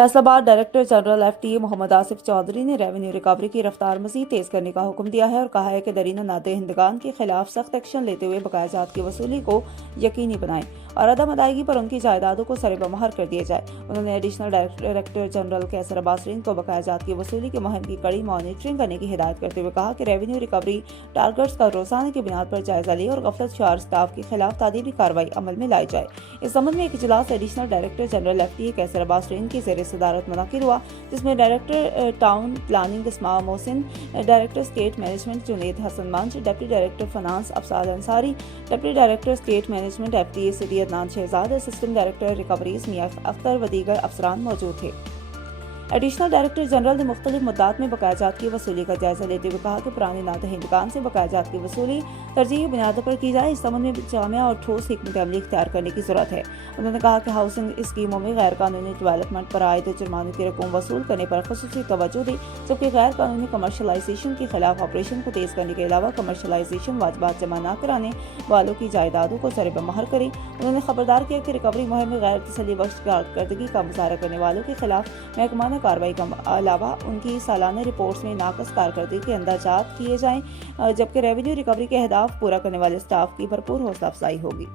فیصل آباد director general FTA محمد آصف چودھری نے revenue recovery کی رفتار مزید تیز کرنے کا حکم دیا ہے اور کہا ہے کہ دیرینہ نادہندگان کے خلاف سخت ایکشن لیتے ہوئے بقایا جات کی وصولی کو یقینی بنائیں اور عدم ادائیگی پر ان کی جائیدادوں کو سر بمہر کر دیا جائے۔ انہوں نے ایڈیشنل ڈائریکٹر جنرل کیسر عباس رین کو بقایا جات کی وصولی کے مہم کی کڑی مانیٹرنگ کرنے کی ہدایت کرتے ہوئے کہا کہ ریونیو ریکوری ٹارگٹس کا روزانہ کی بنیاد پر جائزہ لے اور غفلت شعار اسٹاف کے خلاف تعدیبی کارروائی عمل میں لائی جائے۔ اس سبند میں ایک اجلاس ایڈیشنل ڈائریکٹر جنرل FTA کیسر عباس رین کی زیر صدارت منعقد ہوا، جس میں director town planning Asma Mohsin, director estate management Junaid Hassan منچ، deputy director finance Afzal Ansari, deputy director estate management FTA city Adnan Shahzad, assistant director recoveries Mian Akhtar و دیگر افسران موجود تھے۔ ایڈیشنل ڈائریکٹر جنرل نے مختلف مدات میں بقایا جات کی وصولی کا جائزہ لیتے ہوئے کہا کہ پرانے نادہندگان سے بقایا جات کی وصولی ترجیحی بنیادوں پر کی جائے۔ اس سبند میں جامع اور ٹھوس حکمت عملی اختیار کرنے کی ضرورت ہے۔ انہوں نے کہا کہ ہاؤسنگ اسکیموں میں غیر قانونی ڈیولپمنٹ پر عائد جرمانوں کی رقوم وصول کرنے پر خصوصی توجہ دے، جبکہ غیر قانونی کمرشلائزیشن کے خلاف آپریشن کو تیز کرنے کے علاوہ کمرشلائزیشن واجبات جمع نہ کرانے والوں کی جائیدادوں کو سر بمہر کرے۔ انہوں نے خبردار کیا کہ ریکوری مہم میں غیر تسلی بخش کارکردگی کا مظاہرہ کرنے والوں کے خلاف محکمانہ کارروائی کا علاوہ ان کی سالانہ رپورٹس میں ناقص کارکردگی کے اندراجات کیے جائیں، جبکہ ریونیو ریکوری کے اہداف پورا کرنے والے اسٹاف کی بھرپور حوصلہ افزائی ہوگی۔